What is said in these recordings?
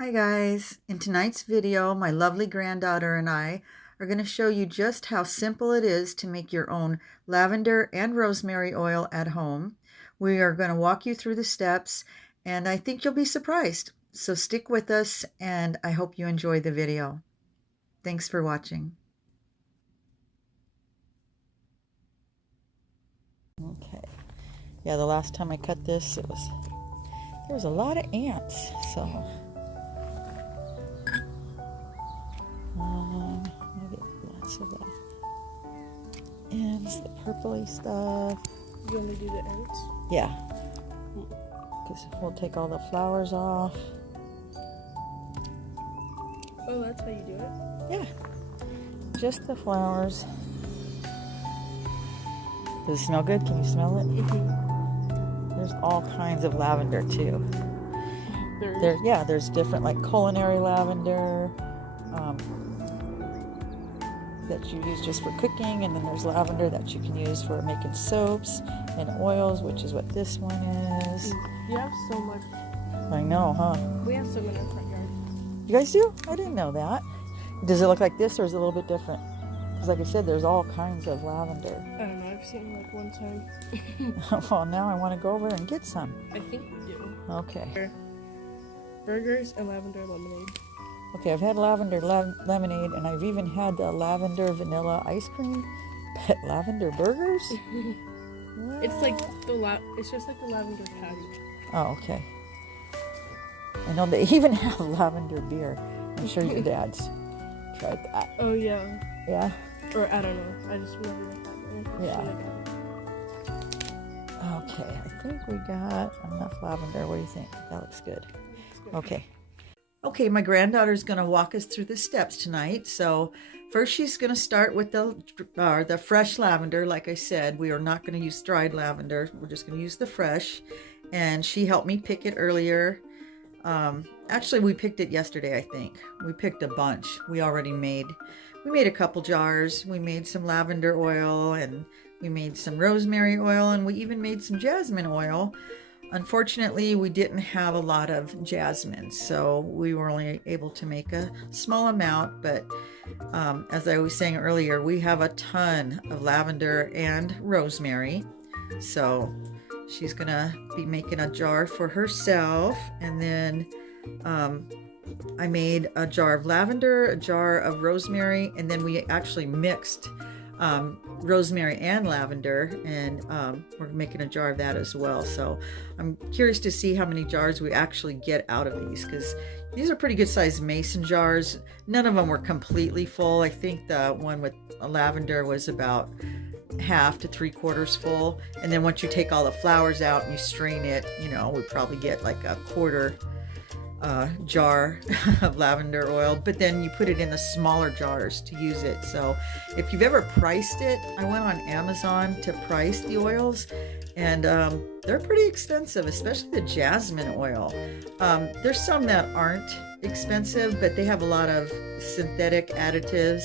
Hi guys! In tonight's video, my lovely granddaughter and I are going to show you just how simple it is to make your own lavender and rosemary oil at home. We are going to walk you through the steps and I think you'll be surprised. So stick with us and I hope you enjoy the video. Thanks for watching. Okay. Yeah, the last time I cut this, there was a lot of ants, so of the ends, the purpley stuff. You want me to do the ends? Yeah. Because we'll take all the flowers off. Oh, that's how you do it? Yeah. Just the flowers. Does it smell good? Can you smell it? Mm-hmm. There's all kinds of lavender too. There's different like culinary lavender. That you use just for cooking, and then there's lavender that you can use for making soaps and oils, which is what this one is. You have so much. I know, huh? We have some in our front yard. You guys do? I didn't know that. Does it look like this, or is it a little bit different? Because like I said, there's all kinds of lavender. I don't know, I've seen like one time. Well, now I want to go over and get some. I think you do. Okay. Burgers and lavender lemonade. Okay, I've had lavender lemonade, and I've even had the lavender vanilla ice cream. But lavender burgers? It's like it's just like the lavender patty. Oh, okay. I know they even have lavender beer. I'm sure your dad's tried that. Oh yeah. Yeah? Or I don't know. I just remember that. Yeah. Okay, I think we got enough lavender. What do you think? That looks good. Okay. Okay, my granddaughter's going to walk us through the steps tonight. So first she's going to start with the fresh lavender. Like I said, we are not going to use dried lavender. We're just going to use the fresh. And she helped me pick it earlier. Actually, we picked it yesterday, I think. We picked a bunch. We made a couple jars. We made some lavender oil, and we made some rosemary oil, and we even made some jasmine oil. Unfortunately, we didn't have a lot of jasmine, so we were only able to make a small amount, but as I was saying earlier, we have a ton of lavender and rosemary, so she's gonna be making a jar for herself, and then I made a jar of lavender, a jar of rosemary, and then we actually mixed rosemary and lavender, and we're making a jar of that as well. So I'm curious to see how many jars we actually get out of these, because these are pretty good sized mason jars. None of them were completely full. I think the one with lavender was about half to 3/4 full, and then once you take all the flowers out and you strain it, you know, we probably get like a quarter jar of lavender oil, but then you put it in the smaller jars to use it. So if you've ever priced it, I went on Amazon to price the oils, and they're pretty expensive, especially the jasmine oil. There's some that aren't expensive, but they have a lot of synthetic additives,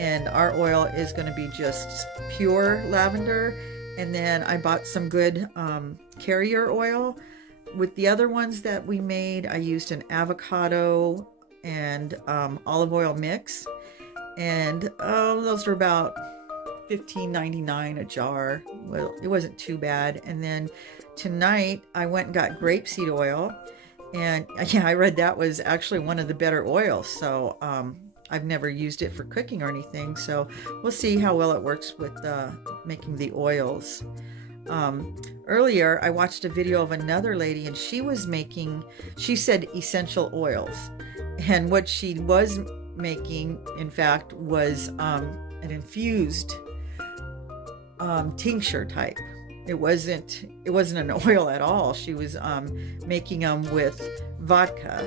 and our oil is going to be just pure lavender. And then I bought some good carrier oil. With the other ones that we made, I used an avocado and olive oil mix, and those were about $15.99 a jar. Well, it wasn't too bad. And then tonight I went and got grapeseed oil, and yeah, I read that was actually one of the better oils. So I've never used it for cooking or anything, so we'll see how well it works with making the oils. Earlier I watched a video of another lady, and she said essential oils, and what she was making in fact was an infused tincture type. It wasn't an oil at all. She was making them with vodka,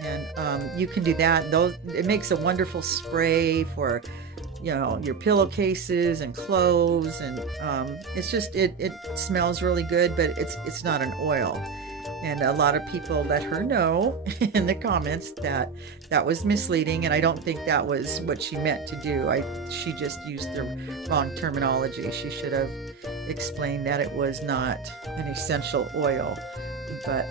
and you can do that. It makes a wonderful spray for, you know, your pillowcases and clothes, and it's just it smells really good, but it's not an oil. And a lot of people let her know in the comments that that was misleading, and I don't think that was what she meant to do. She just used the wrong terminology. She should have explained that it was not an essential oil. But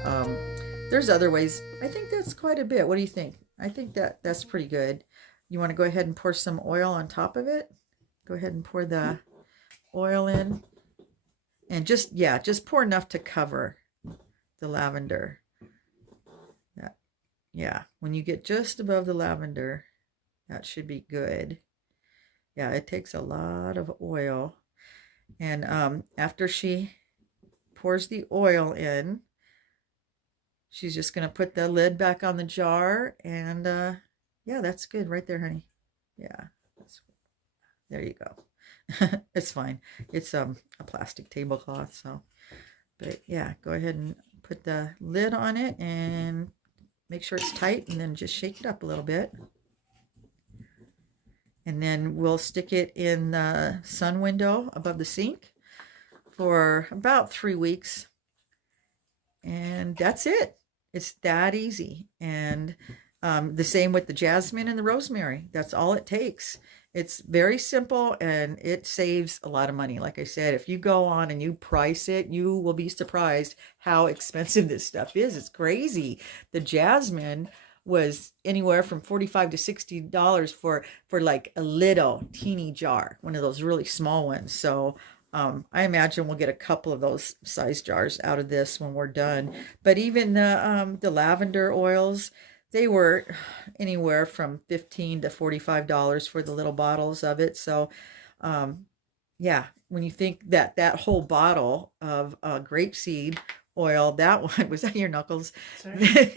there's other ways. I think that's quite a bit. What do you think? I think that's pretty good. You want to go ahead and pour some oil on top of it? Go ahead and pour the oil in. And just, yeah, just pour enough to cover the lavender. Yeah, when you get just above the lavender, that should be good. Yeah, it takes a lot of oil. And after she pours the oil in, she's just going to put the lid back on the jar. And yeah, that's good right there, honey. Yeah, there you go. It's fine. It's a plastic tablecloth, so. But yeah, go ahead and put the lid on it and make sure it's tight, and then just shake it up a little bit. And then we'll stick it in the sun window above the sink for about 3 weeks. And that's it. It's that easy. And the same with the jasmine and the rosemary. That's all it takes. It's very simple, and it saves a lot of money. Like I said, if you go on and you price it, you will be surprised how expensive this stuff is. It's crazy. The jasmine was anywhere from $45 to $60 for like a little teeny jar, one of those really small ones. So I imagine we'll get a couple of those size jars out of this when we're done. But even the lavender oils, they were anywhere from $15 to $45 for the little bottles of it. So, yeah, when you think that whole bottle of grapeseed oil, that one, was that your knuckles? Sorry.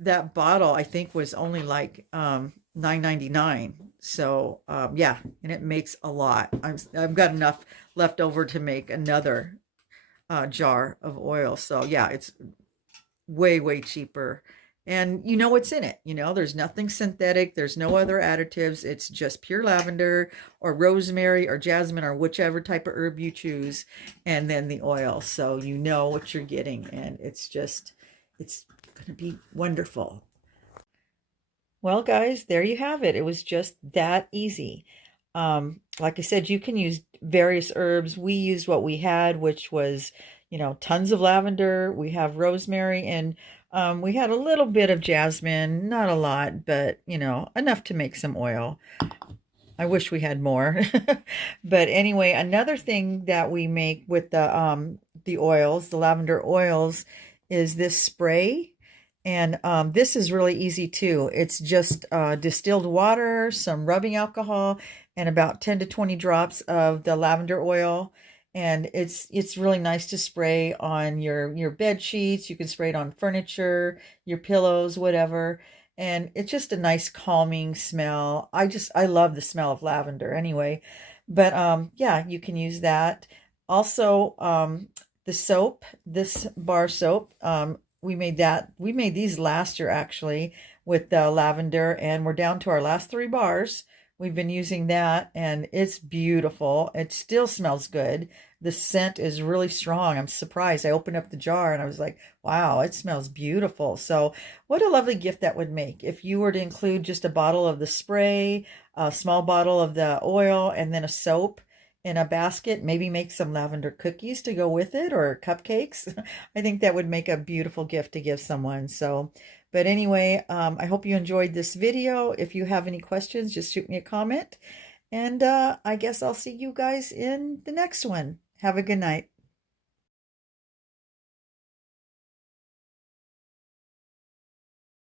That bottle, I think, was only like $9.99. So, yeah, and it makes a lot. I've got enough left over to make another jar of oil. So, yeah, it's way, way cheaper. And you know what's in it. You know, there's nothing synthetic. There's no other additives. It's just pure lavender or rosemary or jasmine or whichever type of herb you choose. And then the oil. So you know what you're getting. And it's just, it's going to be wonderful. Well, guys, there you have it. It was just that easy. Like I said, you can use various herbs. We used what we had, which was, you know, tons of lavender. We have rosemary, and we had a little bit of jasmine, not a lot, but, you know, enough to make some oil. I wish we had more. But anyway, another thing that we make with the oils, the lavender oils, is this spray. And this is really easy too. It's just distilled water, some rubbing alcohol, and about 10 to 20 drops of the lavender oil. And it's really nice to spray on your bed sheets. You can spray it on furniture, your pillows, whatever. And it's just a nice calming smell. I love the smell of lavender anyway. But yeah, you can use that. Also, the soap, this bar soap, we made these last year actually with the lavender, and we're down to our last 3 bars. We've been using that, and it's beautiful. It still smells good. The scent is really strong. I'm surprised. I opened up the jar and I was like, wow, it smells beautiful. So what a lovely gift that would make if you were to include just a bottle of the spray, a small bottle of the oil, and then a soap in a basket. Maybe make some lavender cookies to go with it, or cupcakes. I think that would make a beautiful gift to give someone. So, but anyway, I hope you enjoyed this video. If you have any questions, just shoot me a comment. And I guess I'll see you guys in the next one. Have a good night.